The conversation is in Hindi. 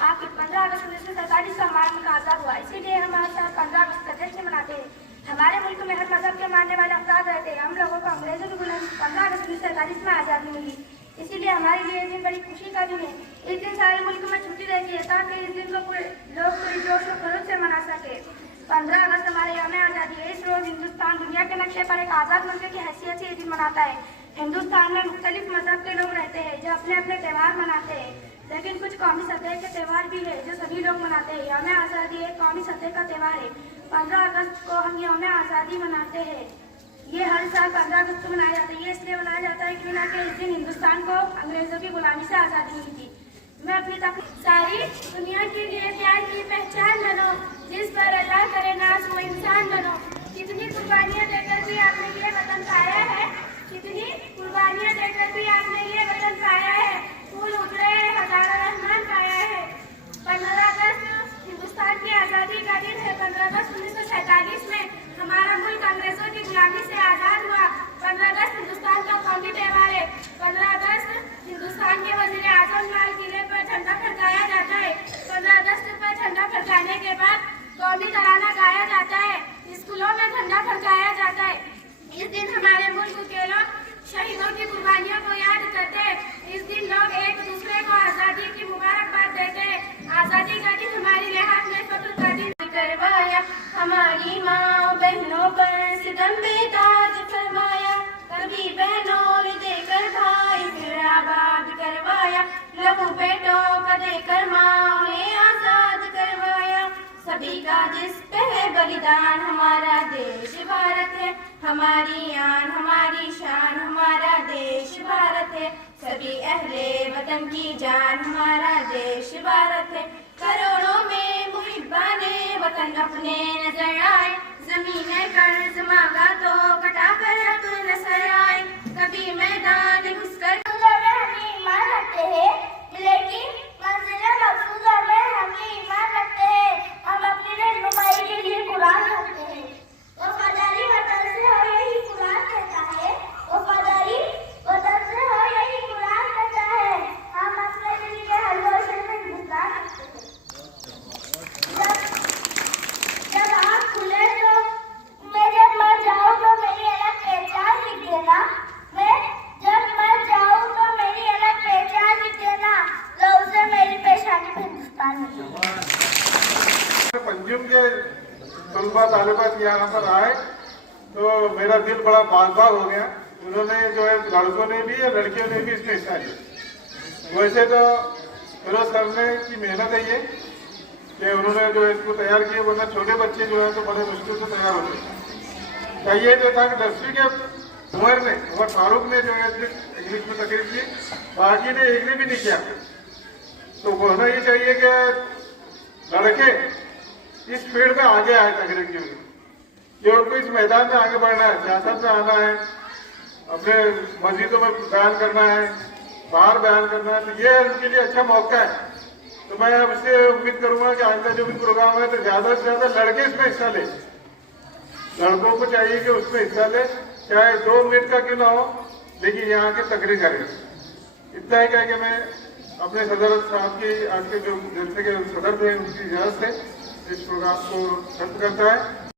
आपकी 15 अगस्त 1947 का हमारा मुल्क आज़ाद हुआ। इसीलिए हम आज 15 अगस्त का जश्न मनाते हैं। हमारे मुल्क में हर मजहब के मानने वाले अफराद रहते हैं। हम लोगों को अंग्रेजों की गुलामी 15 अगस्त 1947 में आज़ादी मिली। इसीलिए हमारे लिए ये दिन बड़ी खुशी का दिन है। इस दिन सारे मुल्क में छुट्टी रहती है ताकि इस दिन को लोग पूरी जोश और खरोश से मना सके। 15 अगस्त हमारे यौम आज़ादी है। इस रोज हिंदुस्तान दुनिया के नक्शे पर एक आज़ाद मुल्क की हैसियत से ये दिन मनाता है। हिंदुस्तान में मुख्तलिफ मजहब के लोग रहते हैं जो अपने अपने त्यौहार मनाते हैं, लेकिन कुछ कौमी सतह के त्यौहार भी है जो सभी लोग मनाते हैं। यौम आज़ादी एक कौमी सतह का त्यौहार है। 15 अगस्त को हम यौम आज़ादी मनाते हैं। ये हर साल 15 अगस्त को मनाया जाता है। ये इसलिए मनाया जाता है क्यों ना कि इस दिन हिंदुस्तान को अंग्रेजों की गुलामी से आज़ादी मिली थी। मैं अपनी सारी दुनिया के लिए प्यार की पहचान बनो, जिस पर अल्लाह करे नाज वो इंसान बनो। कितनी कुर्बानियाँ देकर भी आपने ये वतन पाया है, कितनी कुर्बानियाँ देकर भी आपने ये वतन पाया है। फूल उतरे हजारों रहमान पाया है। 15 अगस्त हिंदुस्तान की आज़ादी का दिन है। 15 अगस्त 1947 में हमारा मुल्क अंग्रेजों की गुलामी से आज़ाद हुआ। 15 अगस्त हिंदुस्तान का कौमी त्यौहार है। 15 अगस्त हिंदुस्तान के वज़ीर आज़म लाल किले पर झंडा फहराया जाता है। 15 अगस्त पर झंडा फहराने के बाद कौमी तराना गाया जाता है। स्कूलों में झंडा फहराया जाता है। इस दिन हमारे मुल्क के लोग शहीदों की कुर्बानियों को याद करते हैं। इस दिन लोग एक दूसरे को आज़ादी की मुबारकबाद देते हैं। आज़ादी का दिन हमारी लिहाज में फख्र का दिन करवाया। हमारी माँ बहनों पर सितम बेताज फरमाया। कभी बहनों ने देकर भाई फिर आबाद करवाया। लहू बेटों का देकर माँ ने आज़ाद करवाया। सभी का जिस पे है बलिदान हमारा देश भारत है। हमारी आन हमारी शान हमारा देश भारत है। सभी अहले वतन की जान हमारा देश भारत है। करोड़ों में मुहिब्बाने वतन अपने नजर आए। जमीन कर्ज मांगा तो कटा कर अब नजर आए। कभी मैदान घुसकर हम ईमान रखते हैं, लेकिन मंजिल मकसूदा में हम ईमान रखते हैं। हम अपनी रहनुमाई के लिए कुरान रखते हैं। वफादारी वतन से हो यही कुरान कहता है। वफादारी वतन से हो यही कुरान कहता है। हम अपने दिल के हर गोशे में हिंदुस्तान रखते हैं। जब आँख तुलबा तालिबात यहाँ पर आए तो मेरा दिल बड़ा बाग बाग हो गया। उन्होंने जो है लड़कों ने भी और लड़कियों ने भी इसमें हिस्सा लिया। वैसे तो फिरोज करने की मेहनत है ये कि उन्होंने जो है इसको तैयार किया, वरना छोटे बच्चे जो है तो बड़े मुश्किल से तैयार होते हैं। चाहिए जो था कि 10वीं के उमर में उमर फारूक ने जो है इंग्लिश में तकरीर की, बाकी ने एक ने भी नहीं किया। तो होना ये चाहिए कि लड़के इस फील्ड में आगे आए तकरीर की, कि उनको इस मैदान में आगे बढ़ना है, सियासत में आना है, अपने मस्जिदों में बयान करना है, बाहर बयान करना है, तो ये उनके लिए अच्छा मौका है। तो मैं अब इससे उम्मीद करूंगा कि आइंदा जो भी प्रोग्राम है तो ज्यादा से ज्यादा लड़के इसमें हिस्सा ले। लड़कों को चाहिए कि उसमें हिस्सा ले, चाहे 2 मिनट का क्यों ना हो, लेकिन यहाँ की तकरीर करें। इतना ही कह के मैं अपने सदर साहब की आज के जो जलसे के सदर थे उनकी इजाजत से इस प्रोग्राम को खत्म करता है।